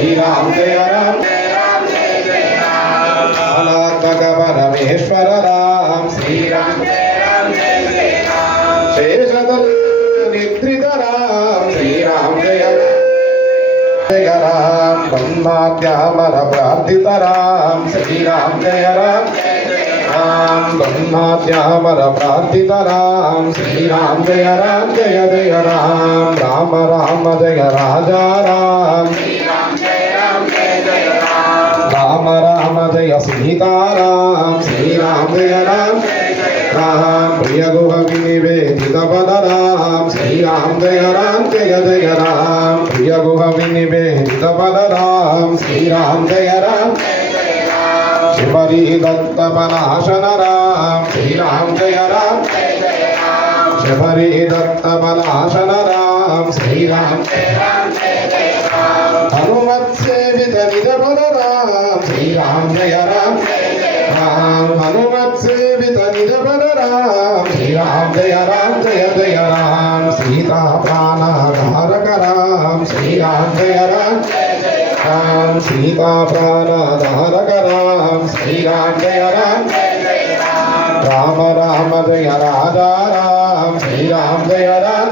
श्रीराम जय राम अनात्मक परमेश्वर राम श्रीराम शेषदल निद्रित राम श्रीराम जय जय राम ब्रह्माद्यामर प्रार्थित राम श्रीराम जय राम राम ब्रह्माद्यामर प्रार्थित राम श्रीराम जय जय राम राम राम जय राजा राम राम राम जय सीताराम श्रीराम जय राम राम प्रिय गुह विनिवेदित बल राम श्रीराम जय जय राम प्रिय गुह विनिवेदित बल राम श्रीराम जय राम शिवरी दत्त पनाशन राम श्रीराम जय राम शिवरी दत्त पनाशन राम श्रीराम हनुमत सेवित निज बल राम श्रीराम जय राम राम हनुमत सेवित निज बल राम श्रीराम जय जय राम सीता प्राणाधारक राम श्रीराम जय राम राम सीता प्राणाधारक राम श्रीराम जय राम राम राम जय राजा राम श्रीराम जय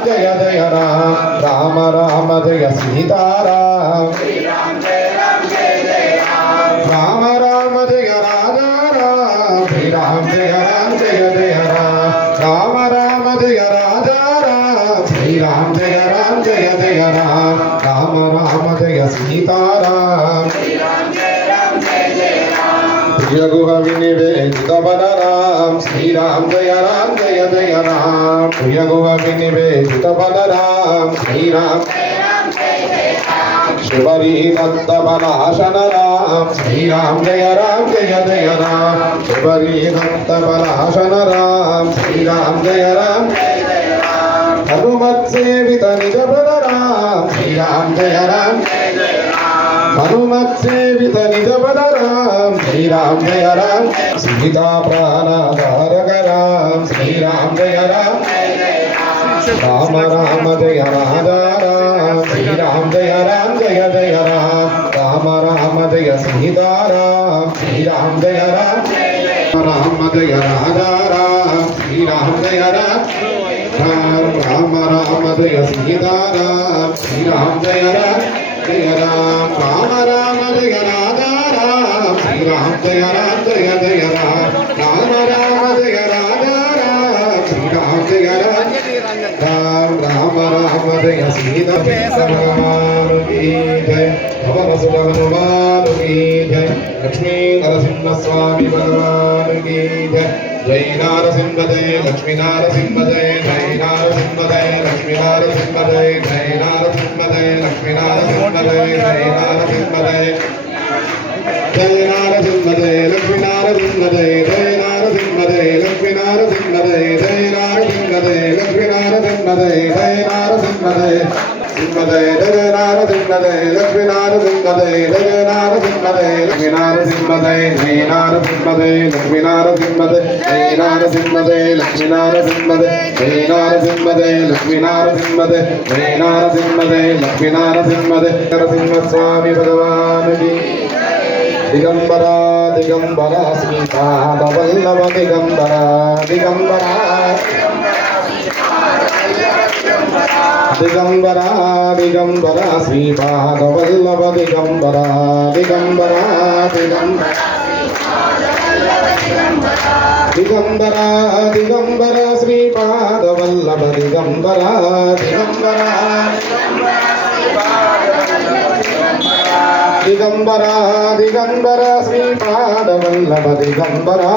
जय राम राम राम जय सीताराम राम राम जय राजा राम श्रीराम जय जय राम राम राम जय राजा राम श्रीराम जय जय राम राम राम जय सीताराम प्रिय गुह विनिवेदित बल राम श्रीराम जय जय राम प्रिय गुह विनिवेदित बल राम श्रीराम शिवरी दत्त पनाशन राम श्रीराम जय जय राम शिवरी दत्त पनाशन राम श्रीराम जय हनुमत सेवित निज बल राम श्रीराम जय हनुमत सेवित निज बल राम श्रीराम जय सीता प्राणाधारक राम श्रीराम जय राम राम जय राजा राम श्रीराम जय जय राम राम जय सीताराम श्रीराम जय राम जय राजा राम श्रीराम जय राम राम जय सीताराम श्रीराम जय राम राम जय राजा राम श्रीराम जय जय राम राम जय राजा राम श्रीराम जय राम राम जय सीता भगवान की जय भवन सुख हनुमान की जय लक्ष्मी नरसिंह स्वामी भगवान की जय जय नारसिंह जय लक्ष्मी नारसिंह जय जय नारसिंह जय लक्ष्मी नारसिंह जय जय नारसिंह जय लक्ष्मी नारसिंह जय जय नारसिंह जय जय नारसिंह जय लक्ष्मी नारसिंह जय जय नारसिंह जय लक्ष्मी नारसिंह जय जय नारसिंह जय लक्ष्मी नारसिंह जय जय नारसिंह जय सिंहदय जय नारसिंहदय लक्ष्मी नारसिंहदय जय नारसिंहदय लक्ष्मी नारसिंहदय जय नारसिंहदय लक्ष्मी नारसिंहदय जय नारसिंहदय लक्ष्मी नारसिंहदय जय नारसिंहदय लक्ष्मी नारसिंहदय जय नारसिंहदय लक्ष्मी नारसिंहदय नरसिंह स्वामी भगवान की दिगंबरा दिगंबरा श्रीपाद वल्लभ दिगंबरा दिगंबरा दिगंबरा दिगंबरा श्रीपाद वल्लभ दिगंबरा दिगंबरा दिगंबरा दिगंबरा श्रीपाद वल्लभ दिगंबरा दिगंबरा दिगंबरा दिगंबरा श्रीपाद वल्लभ दिगंबरा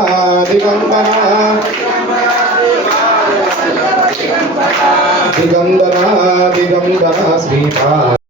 दिगंबरा दिगंबरा दिगंबरा श्रीपाद